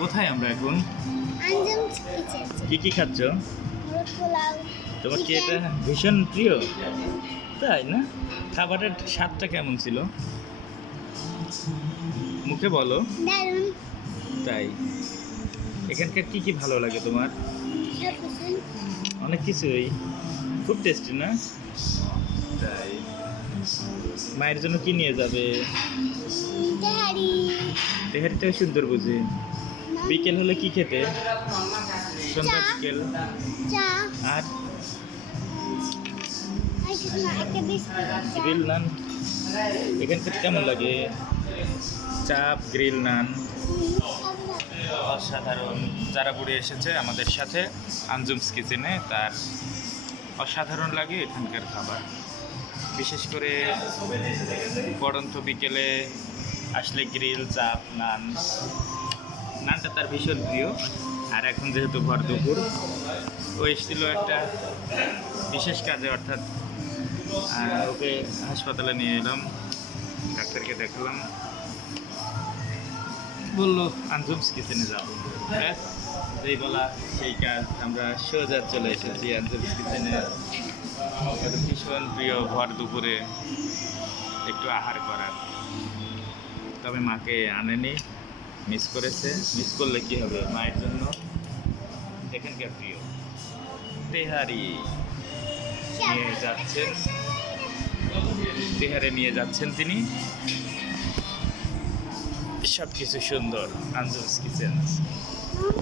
কোথায় আমরা এখন? কি কি খাচ্ছ? তোমার কি এটা ভীষণ প্রিয়? তাই না? খাবারের স্বাদটা কেমন ছিল? মুখে বলো। তাই এখানকার কি কি ভালো লাগে তোমার? অনেক কিছুই। খুব টেস্টি না? তাই মায়ের জন্য কি নিয়ে যাবে? তেহারিটাও সুন্দর বুঝি। বিকেল হলে কি খেতে? সন্ধ্যা বিকেল আর গ্রিল নান। এখানকার কেমন লাগে? চাপ, গ্রিল নান অসাধারণ। যারা ঘুরে এসেছে আমাদের সাথে আঞ্জুমস কিচেনে, তার অসাধারণ লাগে এখানকার খাবার। বিশেষ করে পড়ন্ত বিকেলে আসলে গ্রিল, চাপ, নানটা তার ভীষণ প্রিয়। আর এখন যেহেতু ভর দুপুর, ও এসেছিল একটা বিশেষ কাজে, অর্থাৎ ওকে হাসপাতালে নিয়ে এলাম, ডাক্তারকে দেখালাম, বললো আঞ্জুমস কিচেনে যাও। ব্যাস যেই বলা সেই কাজ, আমরা সোজা চলে এসেছি আঞ্জুমস কিচেনে। ভীষণ প্রিয় ভর দুপুরে একটু আহার করার। তবে মাকে আনেনি, মিস করেছে। মিস করলে কি হবে, মায়ের জন্য এখানকার প্রিয় তেহারি নিয়ে যাচ্ছেন। তেহারে নিয়ে যাচ্ছেন তিনি। সব কিছু সুন্দর আঞ্জুমস কিচেন।